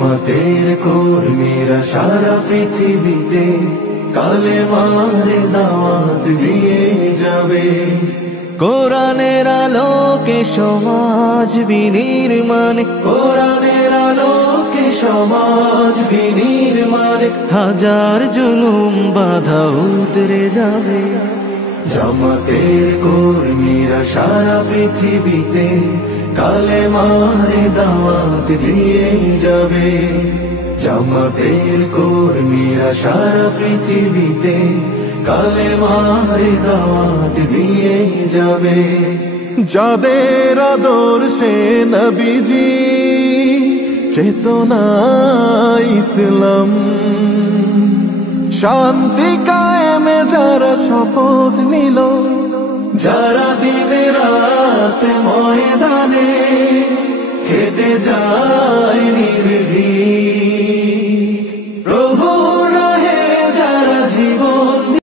জামাতের কর্মীরা সারা পৃথিবীতে কালেমার দাওয়াত দিয়ে যাবে। কোরআনের আলোকে সমাজ বিনির্মাণ, কোরআনের আলোকে সমাজ বিনির্মাণ, হাজার জুলুম বাধা উতরে যাবে। জামাতের কর্মীরা সারা পৃথিবীতে কালেমার দাওয়াত দিয়ে যাবে। জামাতের কর্মীরা সারা পৃথিবীতে কালেমার দাওয়াত দিয়ে যাবে। যাদের আদর্শে নবীজি চেতনা ইসলাম, শান্তি কায়েমে যারা শপথ নিল, যারা দিনে রাতে ময়দানে খেটে যায় নির্ভীক